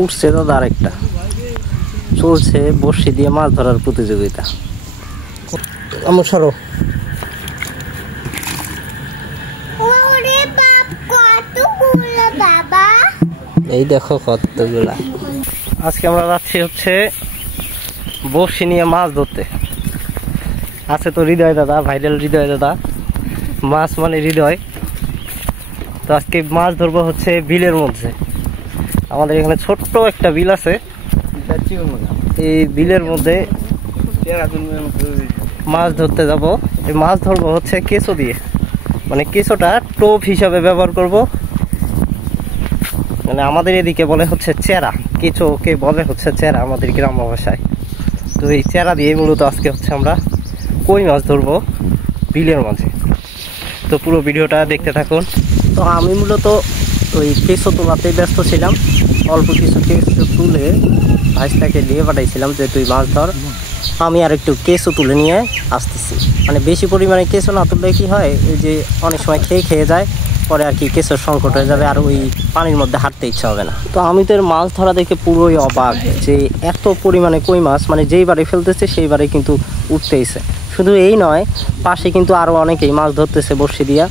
উঠছে দাদা আরেকটা, চলছে বড়শি দিয়ে মাছ ধরার প্রতিযোগিতা। আমার সরো, এই দেখো কতগুলা। আজকে আমরা যাচ্ছি হচ্ছে বড়শি নিয়ে মাছ ধরতে। আছে তো হৃদয় দাদা, ভাইরাল হৃদয় দাদা, মাছ মানে হৃদয়। তো আজকে মাছ ধরবো হচ্ছে বিলের মধ্যে। আমাদের এখানে ছোট্ট একটা বিল আছে, এই বিলের মধ্যে মাছ ধরতে যাব। এই মাছ ধরবো হচ্ছে কেঁচো দিয়ে, মানে কেঁচোটা টোপ হিসাবে ব্যবহার করব। মানে আমাদের এদিকে বলে হচ্ছে চেরা, কেঁচোকে বলে হচ্ছে চেরা আমাদের গ্রাম্য ভাষায়। তো এই চেরা দিয়ে মূলত আজকে হচ্ছে আমরা কই মাছ ধরবো বিলের মাঝে। তো পুরো ভিডিওটা দেখতে থাকুন। তো আমি মূলত ওই কেঁচো তোলাতেই ব্যস্ত ছিলাম, অল্প কিছু কেঁচো তুলে ভাইসটাকে দিয়ে পাঠাইছিলাম যে তুই মাছ ধর, আমি আর একটু কেঁচো তুলে নিয়ে আসতেছি। মানে বেশি পরিমাণে কেঁচো না তুললে কী হয়, ওই যে অনেক সময় খেয়ে যায়, পরে আর কি কেঁচোর সংকট হয়ে যাবে, আর ওই পানির মধ্যে হাঁটতে ইচ্ছা হবে না। তো আমি তো এর মাছ ধরা দেখে পুরোই অবাক যে এত পরিমাণে কই মাছ, মানে যেইবারে ফেলতেছে সেইবারে কিন্তু উঠতেইছে। শুধু এই নয়, পাশে কিন্তু আরও অনেকেই মাছ ধরতেছে বড়শি দিয়া,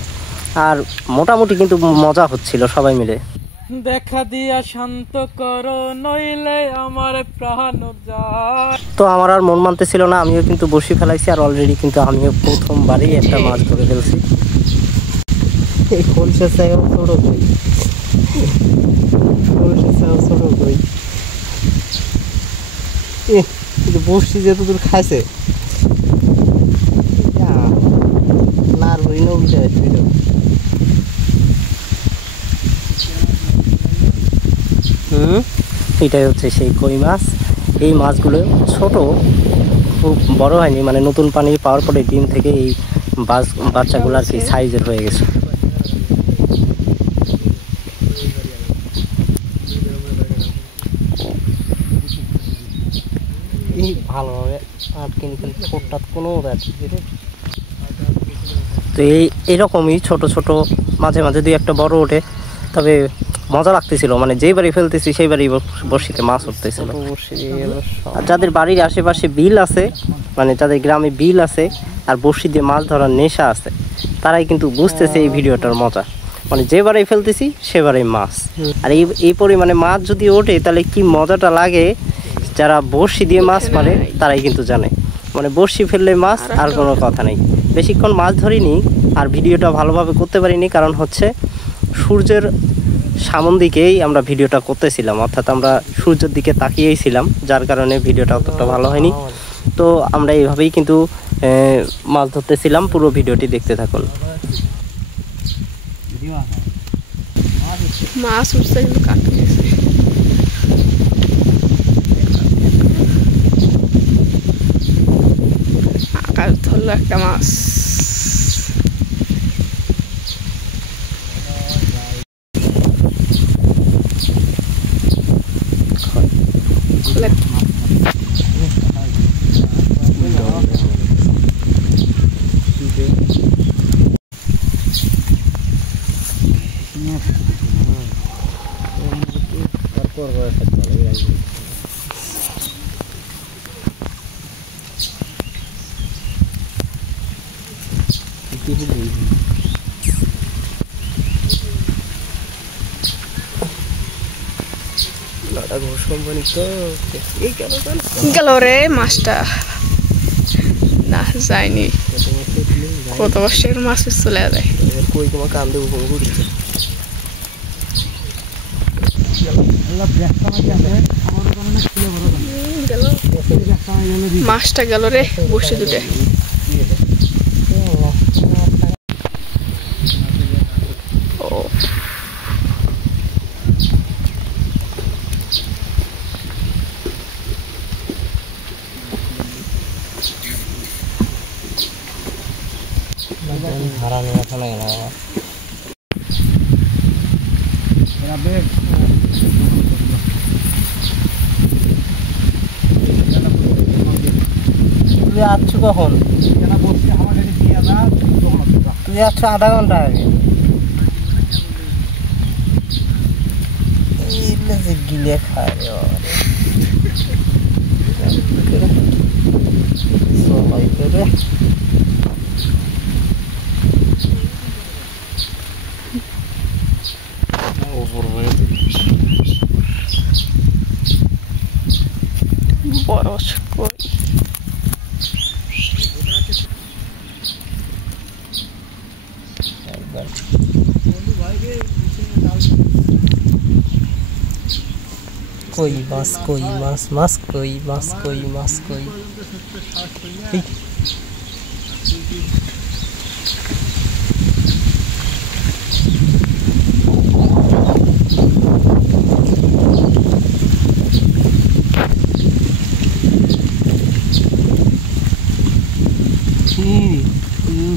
আর মোটামুটি কিন্তু মজা হচ্ছিল সবাই মিলে। দেখা দিয়া শান্ত করো নইলে আমার প্রাণ যায়। তো আমার আর মন মানতেছিল না, আমিও কিন্তু বড়শি ফেলাইছি, আর অলরেডি কিন্তু আমিও প্রথমবারই একটা মাছ ধরে ফেলছি। এই খলসা চাইও ছোট কই, খলসা চাইও ছোট কই, কিন্তু বড়শি যেত দূর খাইছে না, আর হই না উঠে আসছিল। এটাই হচ্ছে সেই কই মাছ। এই মাছগুলো ছোট, খুব বড় হয়নি, মানে নতুন পানি পাওয়ার পরে ডিম থেকে এই বাচ্চাগুলো আর কি সাইজের হয়ে গেছে। ভালোভাবে আটকে ঠোঁটটা কোনো তো এইরকমই ছোট ছোট মাঝে মাঝে দুই একটা বড় ওঠে, তবে মজা লাগতেছিল। মানে যেইবারই ফেলতেছি সেইবারই বড়শিতে মাছ উঠতেছিল। আর যাদের বাড়ির আশেপাশে বিল আছে, মানে যাদের গ্রামে বিল আছে আর বড়শি দিয়ে মাছ ধরার নেশা আছে, তারাই কিন্তু বুঝতেছে এই ভিডিওটার মজা। মানে যেবারেই ফেলতেছি সেবারেই মাছ, আর এই পরিমাণে মাছ যদি ওঠে তাহলে কি মজাটা লাগে, যারা বড়শি দিয়ে মাছ মারে তারাই কিন্তু জানে। মানে বড়শি ফেললে মাছ, আর কোনো কথা নেই। বেশিক্ষণ মাছ ধরিনি আর ভিডিওটা ভালোভাবে করতে পারিনি, কারণ হচ্ছে সূর্যের সামন দিকেই আমরা ভিডিওটা করতেছিলাম, অর্থাৎ আমরা সূর্যের দিকে তাকিয়েই ছিলাম, যার কারণে ভিডিওটা অতটা ভালো হয়নি। তো আমরা এইভাবেই কিন্তু মাছ ধরতেছিলাম। পুরো ভিডিওটি দেখতে থাকুন। মাছ উঠছে কিন্তু কাটতে আকাশ ধরলো একটা মাছ। গেল রে মাছটা, না যায়নি। কত বছর মাছ চলে যায়। কই তোমার কান দেবো মাছটা গেল রে বসে দুটে। আসছো কখন? তুই আসছো আধা ঘন্টা আগে। যে গিলে খায় সবাই করে বড় কই কই মাছ কই মাছ মাছ কই মাছ কই মাছ কই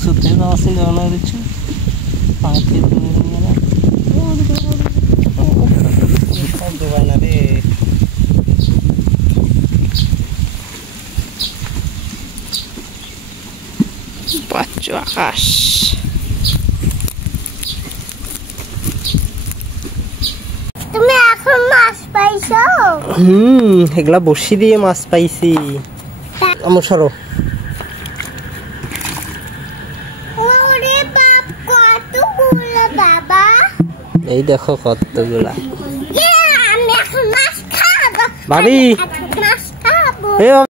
সত্যি না আসেন জানা দিচ্ছি পাঁচে বাচ্চা আকাশ তুমি এখন মাছ পাইছো? এগুলা বসি দিয়ে মাছ পাইছি আমার সরো ওরে বাপ কতগুলো বাবা এই দেখো কতগুলা আমি এখন মাছ খাবো ভাবি মাছ খাবো এ